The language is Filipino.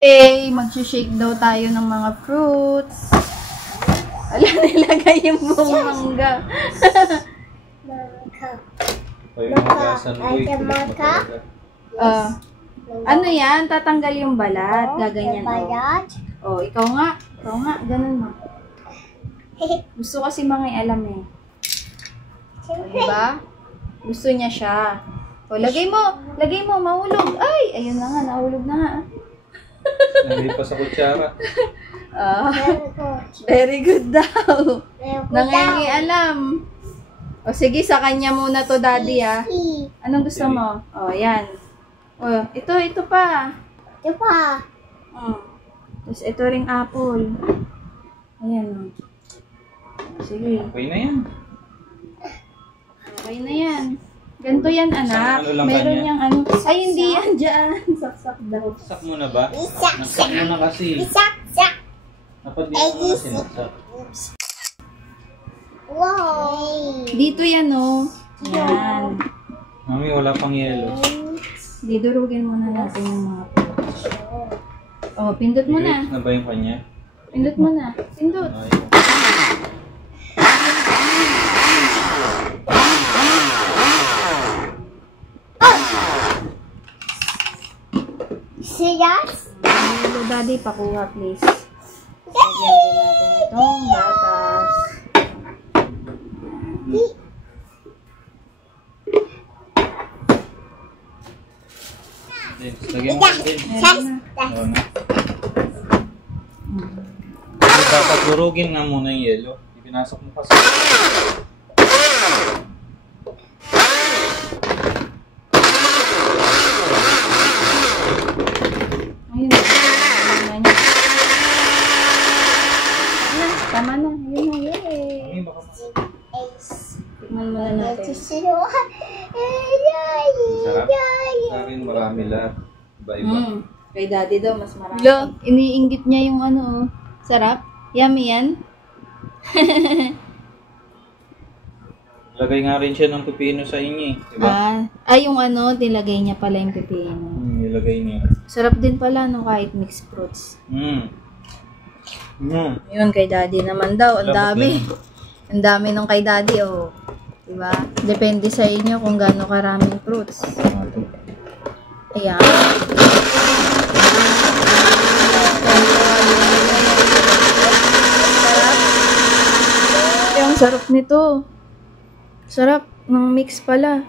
Mag-shake daw tayo ng mga fruits. Ala, nilagay yung buong mangga. Ano yan? Tatanggal yung balat. Gaganyan. Oh, ikaw nga. Ganun mo. Gusto kasi mga alam eh. O, diba? Gusto niya siya. O, lagay mo, mahulog. Ay, ayun na nga, nahulog na nga. Hindi pa sa kutsara. Very good daw. Nangingialam. O sige, sa kanya muna to, daddy, ah. Anong gusto mo? O, yan. O, ito pa. Tapos ito ring apple. Ayan. Sige. Okay na yan. Okay na yan. Ganito yan, anak. Meron niyang ano. Ay, hindi yan dyan. Saksak daw. Sak mo na ba? Naksak mo na kasi. Dapat dito mo na sinaksak. Wow! Dito yan, oh. Yan. Mami, wala pang yelo. Didurugin muna natin yung mga fruits. Oh, pindot mo na. Na ba yung kanya? Pindot mo na. Pindot. Serious? Hello, daddy. Pakuha, please. Lagyan din natin itong gatas. Lagyan mo din. Oo na. Dapat durugin nga muna yung yelo. Ipinasok mo kasi. Tama na. Yun na, yay. Tikman muna natin. Sarap. Sa akin marami lahat. Iba-iba. Kay daddy daw, mas marami. Lo, iniinggit niya yung ano, oh. Sarap. Yummy yan. Lagay nga rin siya ng pipino sa inyo eh. Diba? Yung ano, nilagay niya pala yung pipino. Nilagay niya. Sarap din pala, no, kahit mixed fruits. Yun, kay daddy naman daw. Ang dami. Ang dami nung kay daddy, oh. Diba? Depende sa inyo kung gaano karaming fruits. Ayan. Sarap. Yung sarap nito. Sarap ng mix pala.